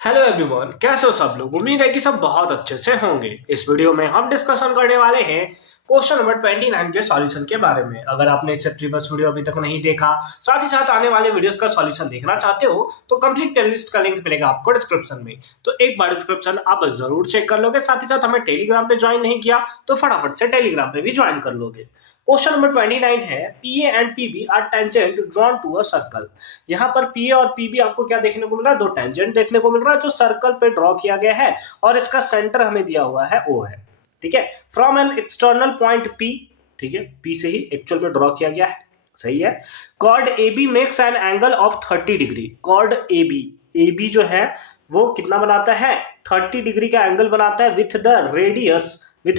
Hello everyone, कैसे हो सब लोग। उम्मीद है कि सब बहुत अच्छे से होंगे। इस वीडियो में हम डिस्कशन करने वाले हैं क्वेश्चन नंबर 29 के सॉल्यूशन के बारे में। अगर आपने इससे प्रीवियस वीडियो अभी तक नहीं देखा, साथ ही साथ आने वाले वीडियोस का सॉल्यूशन देखना चाहते हो, तो कंप्लीट प्लेलिस्ट का लिंक मिलेगा आपको डिस्क्रिप्शन में। तो एक बार डिस्क्रिप्शन आप जरूर चेक कर लोगे। साथ ही साथ हमें टेलीग्राम पे ज्वाइन नहीं किया तो फटाफट से टेलीग्राम पे भी ज्वाइन कर लोगे। क्वेश्चन नंबर 29 है, PA and PB are tangent drawn to a circle. यहाँ पर पीए और पीबी आपको क्या देखने को मिल रहा है? दो टेंजेंट देखने को मिल रहा है जो सर्कल पे ड्रॉ किया गया है और इसका सेंटर हमें दिया हुआ है ओ है। ठीक है, from an external point P, ठीक है, पी से ही एक्चुअल में ड्रॉ किया गया है, सही है। Chord A B makes an angle of 30 degree. Chord A B जो है वो कितना बनाता है? 30 डिग्री का एंगल बनाता है विथ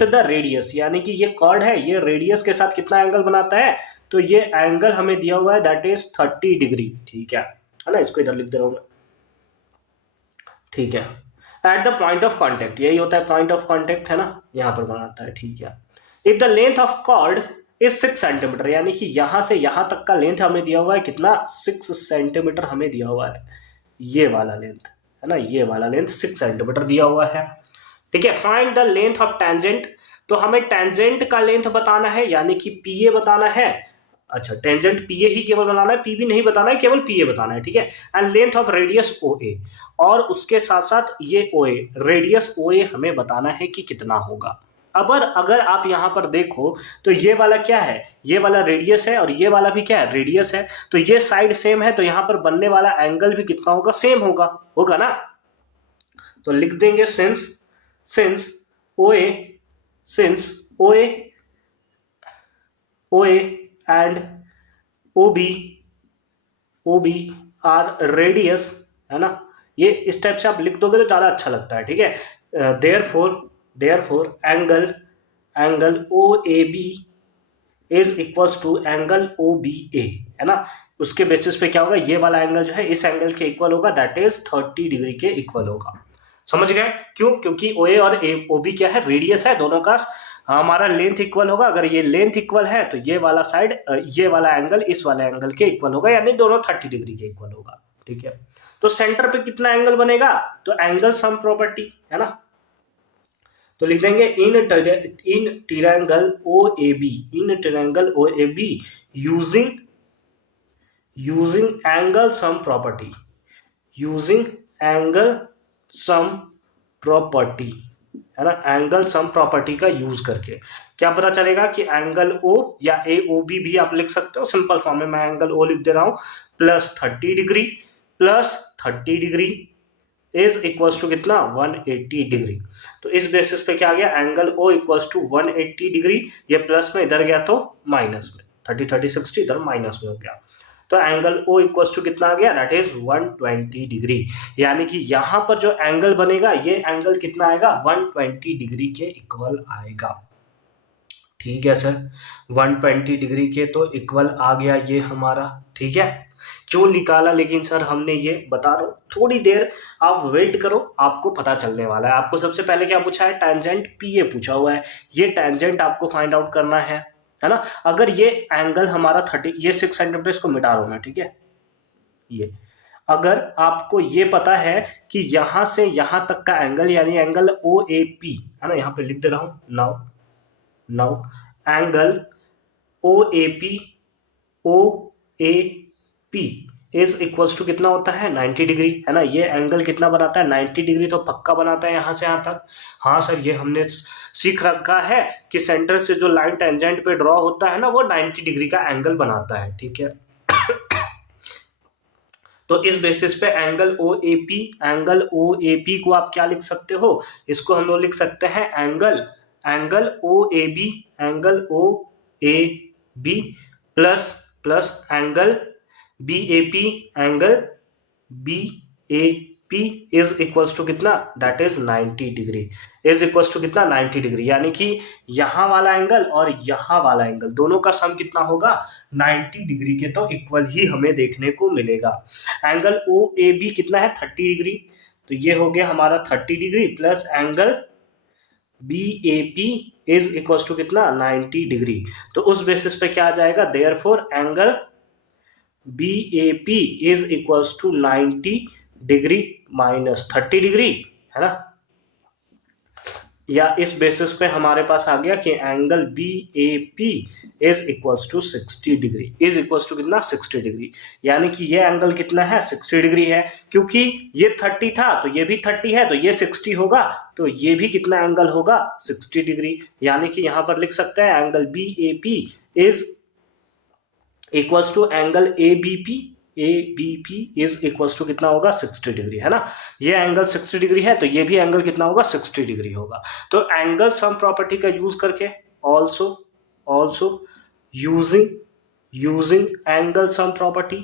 द रेडियस, यानी कि ये कॉर्ड है, ये रेडियस के साथ कितना एंगल बनाता है? तो ये एंगल हमें दिया हुआ है दैट इज 30 डिग्री। ठीक है ना, इसको इधर लिख दे रहा हूं मैं। ठीक है, at the point of contact, यही होता है पॉइंट ऑफ कॉन्टेक्ट, है ना, यहां पर बनाता है। ठीक है, if the length of chord is 6 centimetre, यानी कि यहां से यहां तक का लेंथ हमें दिया हुआ है कितना? 6 सेंटीमीटर हमें दिया हुआ है। ये वाला लेंथ है ना, ये वाला लेंथ 6 सेंटीमीटर दिया हुआ है। ठीक है, find the length of tangent. तो हमें टेंजेंट का लेंथ बताना है, यानी कि पीए बताना है। अच्छा, टेंजेंट पीए ही केवल बनाना है, पीबी नहीं बताना है, केवल पीए बताना है। ठीक है, एंड लेंथ ऑफ रेडियस ओए, और उसके साथ साथ ये ओए, रेडियस ओए हमें बताना है कि कितना होगा। अगर आप यहां पर देखो तो ये वाला क्या है? ये वाला रेडियस है और ये वाला भी क्या है? रेडियस है। तो ये साइड सेम है, तो यहां पर बनने वाला एंगल भी कितना होगा? सेम होगा ना। तो लिख देंगे सिंस ओए since OA and OB are radius, है ना। ये इस टाइप से आप लिख दोगे तो ज्यादा अच्छा लगता है। ठीक है, therefore angle OAB is equals to angle OBA, है ना। उसके बेसिस पे क्या होगा? ये वाला एंगल जो है इस एंगल के इक्वल होगा, दैट इज 30 डिग्री के इक्वल होगा। समझ गए क्यों? क्योंकि OA और OB क्या है? रेडियस है, दोनों का हमारा लेंथ इक्वल होगा। अगर ये लेंथ इक्वल है तो ये वाला साइड, ये वाला एंगल इस वाले एंगल के इक्वल होगा, यानी दोनों 30 डिग्री के इक्वल होगा। ठीक है, तो सेंटर पे कितना एंगल बनेगा? तो एंगल सम प्रॉपर्टी, है ना। तो लिख देंगे in triangle O A B using angle sum property, है ना। एंगल सम प्रॉपर्टी का यूज करके क्या पता चलेगा कि एंगल ओ या AOB भी आप लिख सकते हो सिंपल फॉर्म में। मैं एंगल ओ लिख दे रहा हूं, plus 30 degree is equals to कितना? 180 डिग्री। तो इस बेसिस पे क्या आ गया? Angle O equals to 180 degree. ये प्लस में इधर गया तो माइनस में, 30 60 इधर माइनस में हो गया। तो एंगल ओ इक्वल्स टू कितना आ गया? That is 120 degree. यानी कि यहां पर जो एंगल बनेगा ये एंगल कितना आएगा? 120 डिग्री के इक्वल आएगा। ठीक है सर, 120 डिग्री के तो इक्वल आ गया ये हमारा। ठीक है, क्यों निकाला लेकिन सर हमने, ये बता रहा हूं, थोड़ी देर आप वेट करो, आपको पता चलने वाला है। आपको सबसे पहले क्या पूछा है? टेंजेंट पीए पूछा हुआ है, ये टेंजेंट आपको फाइंड आउट करना है ना। अगर ये एंगल हमारा 30, ये 6 सेंटीमीटर, इसको मिटा रहा हूं मैं। ठीक है, ये अगर आपको ये पता है कि यहां से यहां तक का एंगल, यानी एंगल OAP, है ना, यहां पे लिख दे रहा हूं, now angle OAP is equals to कितना होता है? 90 डिग्री, है ना। ये एंगल कितना बनाता है? 90 डिग्री तो पक्का बनाता है यहां से यहां तक। हाँ सर, ये हमने सीख रखा है कि सेंटर से जो लाइन टेंजेंट पे ड्रॉ होता है ना, वो 90 डिग्री का एंगल बनाता है। ठीक है, तो इस बेसिस पे एंगल OAP को आप क्या लिख सकते हो? इसको हम लोग लिख सकते हैं angle OAB plus angle BAP is equals to कितना? That is 90 degree, is equals to कितना? 90 डिग्री। यानी कि यहां वाला एंगल और यहां वाला एंगल दोनों का सम कितना होगा? 90 डिग्री के तो इक्वल ही हमें देखने को मिलेगा। एंगल OAB कितना है? 30 डिग्री, तो ये हो गया हमारा 30 degree plus angle BAP is equals to कितना? 90 डिग्री। तो उस बेसिस पे क्या आ जाएगा? Therefore angle BAP is equals to 90 degree minus 30 degree, है ना, या इस बेसिस पे हमारे पास आ गया कि angle B A P is equals to 60 degree, is equals to कितना 60 डिग्री, यानी कि ये एंगल कितना है 60 डिग्री है, क्योंकि ये 30 था तो ये भी 30 है, तो ये 60 होगा, तो ये भी कितना एंगल होगा 60 डिग्री, यानी कि यहां पर लिख सकते हैं angle B A P is equals to angle A B P is equals to कितना होगा 60 डिग्री, है ना, ये एंगल 60 डिग्री है, तो ये भी एंगल कितना होगा 60 डिग्री होगा। तो एंगल सम प्रॉपर्टी का यूज करके also using angle sum property,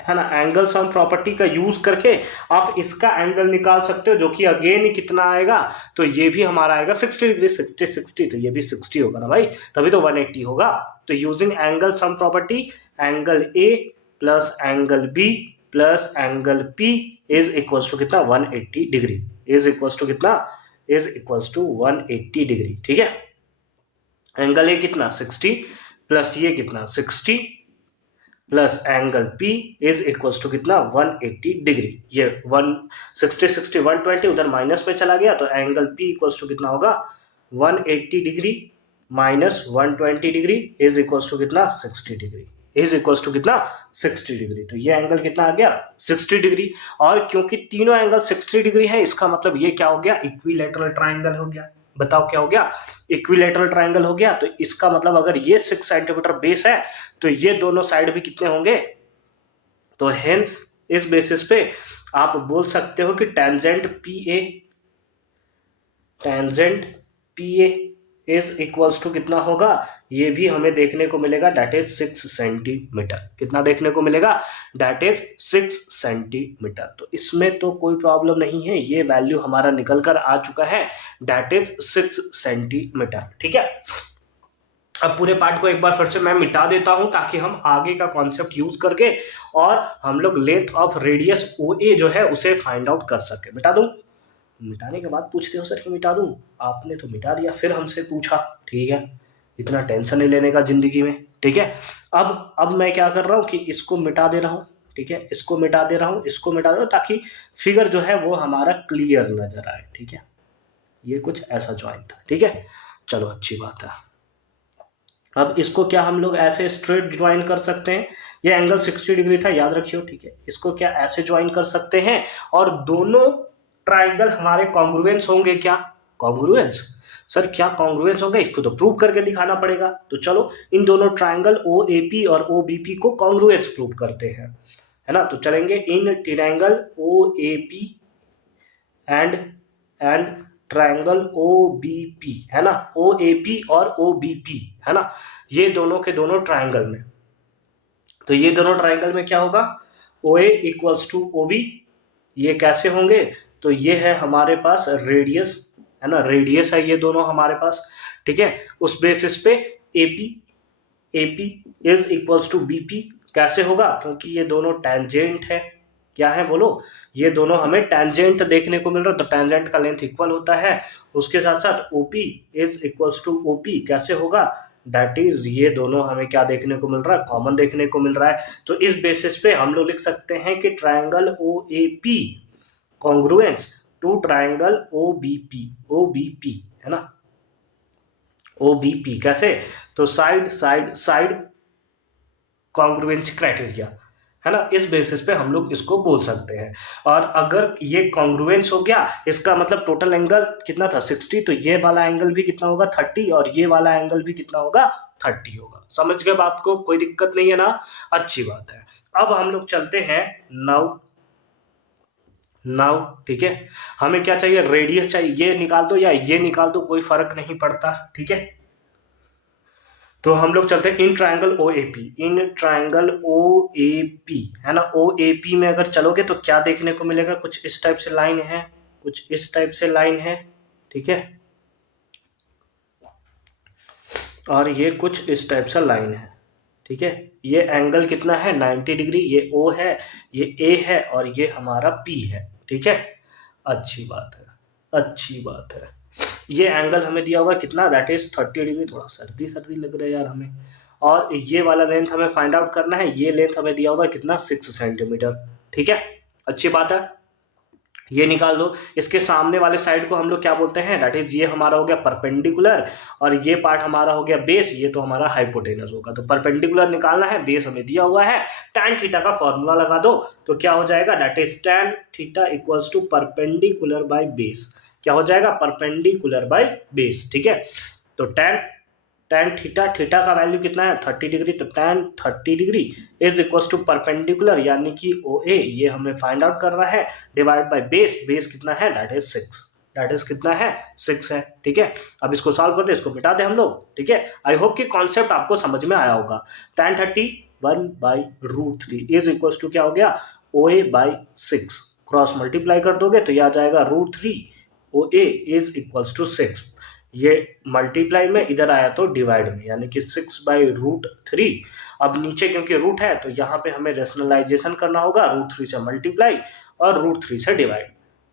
है ना, एंगल सम प्रॉपर्टी का यूज करके आप इसका एंगल निकाल सकते हो, जो कि अगेन कितना आएगा, तो ये भी हमारा आएगा 60 डिग्री, 60 तो ये भी 60 होगा ना भाई, तभी तो 180 होगा। तो using angle sum property, angle A plus angle B plus angle P is equals to कितना 180 डिग्री, इज इक्वल्स टू कितना, इज इक्वल्स टू 180 डिग्री, ठीक है। एंगल ए कितना 60 प्लस ये कितना 60 plus angle P is equals to कितना 180 degree, ये 160 120 उधर माइनस में चला गया, तो एंगल P इक्वल्स टू कितना होगा 180 degree minus 120 degree is equals to कितना 60 डिग्री, इज इक्वल्स टू कितना 60 डिग्री, तो ये एंगल कितना आ गया 60 डिग्री। और क्योंकि तीनों एंगल 60 डिग्री है, इसका मतलब ये क्या हो गया इक्विलैटरल ट्राइंगल हो गया। बताओ क्या हो गया, इक्विलैटरल ट्राइंगल हो गया। तो इसका मतलब अगर ये 6 सेंटीमीटर बेस है तो ये दोनों साइड भी कितने होंगे, तो हेंस इस बेसिस पे आप बोल सकते हो कि tangent P A is equals to कितना होगा, ये भी हमें देखने को मिलेगा दैट इज 6 सेंटीमीटर, कितना देखने को मिलेगा दैट इज 6 सेंटीमीटर। तो इसमें तो कोई प्रॉब्लम नहीं है, ये वैल्यू हमारा निकल कर आ चुका है दैट इज 6 सेंटीमीटर, ठीक है। अब पूरे पार्ट को एक बार फिर से मैं मिटा देता हूं ताकि हम आगे का कॉन्सेप्ट यूज करके और हम लोग लेंथ ऑफ रेडियस ओ ए जो है उसे फाइंड आउट कर सके। मिटा दूं, मिटाने के बाद पूछते हो सर कि मिटा दूं, आपने तो मिटा दिया फिर हमसे पूछा, ठीक है, इतना टेंशन नहीं लेने का जिंदगी में, ठीक है। अब मैं क्या कर रहा हूं कि इसको मिटा दे रहा हूं, ठीक है, इसको मिटा दे रहा हूं, इसको मिटा दे रहा हूं, ताकि फिगर जो है वो हमारा क्लियर नजर आए, ठीक है। ये कुछ ऐसा ज्वाइन था, ठीक है, चलो अच्छी बात है। अब इसको क्या हम लोग ऐसे स्ट्रेट ज्वाइन कर सकते हैं, ये एंगल 60 डिग्री था याद रखियो, ठीक है, इसको क्या ऐसे ज्वाइन कर सकते हैं और दोनों ट्राइंगल हमारे कॉन्ग्रुएंस होंगे, क्या कॉन्ग्रुएंस, सर क्या कॉन्ग्रुएंस होंगे, इसको तो प्रूव करके दिखाना पड़ेगा। तो चलो इन दोनों ट्राइंगल ओ ए पी और ओ बी पी को कॉन्ग्रुएंस प्रूव करते हैं, है ना। तो चलेंगे in triangle O A P and triangle O B P, है ना, ओ ए पी और ओ बी पी, है ना, ये दोनों के दोनों ट्राइंगल में, तो ये दोनों ट्राइंगल में क्या होगा ओ ए इक्वल्स टू ओ बी, ये कैसे होंगे, तो ये है हमारे पास रेडियस, है ना, रेडियस है ये दोनों हमारे पास, ठीक है। उस बेसिस पे AP is equals to BP कैसे होगा, क्योंकि ये दोनों टेंजेंट है, क्या है बोलो, ये दोनों हमें टेंजेंट देखने को मिल रहा है, तो टेंजेंट का लेंथ इक्वल होता है। उसके साथ साथ OP is equals to OP कैसे होगा, दैट इज ये दोनों हमें क्या देखने को मिल रहा है, कॉमन देखने को मिल रहा है। तो इस बेसिस पे हम लोग लिख सकते हैं कि triangle O A P congruence to triangle O B P, है ना, ओ बी पी कैसे, तो साइड कॉन्ग्रुएंस क्राइटेरिया, है ना, इस बेसिस पे हम लोग इसको बोल सकते हैं। और अगर ये कॉन्ग्रुएंस हो गया, इसका मतलब टोटल एंगल कितना था 60, तो ये वाला एंगल भी कितना होगा 30 और ये वाला एंगल भी कितना होगा 30 होगा। समझ गए बात को, कोई दिक्कत नहीं है ना, अच्छी बात है। अब हम लोग चलते हैं नाउ, ठीक है, हमें क्या चाहिए, रेडियस चाहिए, ये निकाल दो या ये निकाल दो, कोई फर्क नहीं पड़ता, ठीक है। तो हम लोग चलते हैं इन ट्राइंगल ओ ए पी, है ना, ओ ए पी में अगर चलोगे तो क्या देखने को मिलेगा, कुछ इस टाइप से लाइन है, कुछ इस टाइप से लाइन है, ठीक है, और ये कुछ इस टाइप से लाइन है, ठीक है। ये एंगल कितना है 90 डिग्री, ये ओ है, ये ए है और ये हमारा पी है, ठीक है, अच्छी बात है, अच्छी बात है। ये एंगल हमें दिया हुआ कितना, दैट इज 30 डिग्री, थोड़ा सर्दी लग रहा है यार हमें, और ये वाला लेंथ हमें फाइंड आउट करना है। ये लेंथ हमें दिया हुआ है कितना, 6 सेंटीमीटर। ठीक है, अच्छी बात है, ये निकाल दो। इसके सामने वाले साइड को हम लोग क्या बोलते हैं, दैट इज ये हमारा हो गया परपेंडिकुलर, और ये पार्ट हमारा हो गया बेस, ये तो हमारा हाइपोटेनस होगा। तो परपेंडिकुलर निकालना है, बेस हमें दिया हुआ है, tan थीटा का फॉर्मूला लगा दो, तो क्या हो जाएगा, that is tan theta equals to perpendicular by base. क्या हो जाएगा, परपेंडिकुलर बाय बेस। ठीक है, तो tan थीटा, थीटा का वैल्यू कितना है, 30 डिग्री, तो tan 30 degree is equals to perpendicular यानी कि OA, ये हमें फाइंड आउट करना है, डिवाइड बाय बेस। बेस कितना है, दैट इज 6, दैट इज कितना है, 6 है। ठीक है, अब इसको सॉल्व करते, इसको मिटा दे हम लोग। ठीक है, आई होप कि कॉन्सेप्ट आपको समझ में आया होगा। tan 30 1/√3 इज इक्वल्स टू क्या हो गया, OA बाई 6, क्रॉस मल्टीप्लाई कर दोगे तो यह आ जाएगा √3, OA इज इक्वल्स टू 6। ये मल्टीप्लाई में, इधर आया तो डिवाइड में, यानी कि 6/√3। अब नीचे क्योंकि रूट है तो यहाँ पे हमें रेशनलाइजेशन करना होगा, √3 से मल्टीप्लाई और √3 से डिवाइड।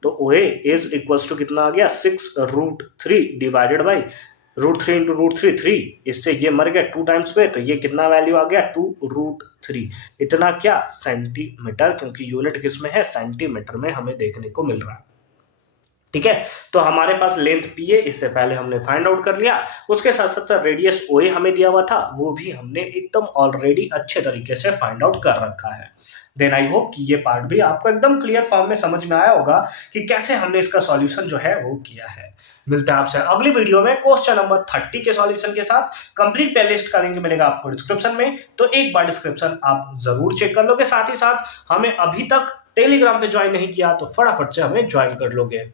तो OA इज इक्वल्स टू कितना आ गया, 6√3 डिवाइडेड बाई √3 इंटू √3, 3, इससे ये मर गया 2 टाइम्स में, तो ये कितना वैल्यू आ गया, 2√3। इतना क्या, सेंटीमीटर, क्योंकि यूनिट किसमें है, सेंटीमीटर में हमें देखने को मिल रहा है। ठीक है, तो हमारे पास लेंथ PA इससे पहले हमने फाइंड आउट कर लिया, उसके साथ साथ रेडियस OA हमें दिया हुआ था, वो भी हमने एकदम ऑलरेडी अच्छे तरीके से फाइंड आउट कर रखा है। देन आई होप कि ये पार्ट भी आपको एकदम क्लियर फॉर्म में समझ में आया होगा कि कैसे हमने इसका सॉल्यूशन जो है वो किया है। मिलते हैं आपसे अगली वीडियो में क्वेश्चन नंबर 30 के सॉल्यूशन के साथ। कंप्लीट प्लेलिस्ट का लिंक मिलेगा आपको डिस्क्रिप्शन में, तो एक बार डिस्क्रिप्शन आप जरूर चेक कर लोगे। साथ ही साथ हमें अभी तक टेलीग्राम पे ज्वाइन नहीं किया तो फटाफट से हमें ज्वाइन कर लोगे।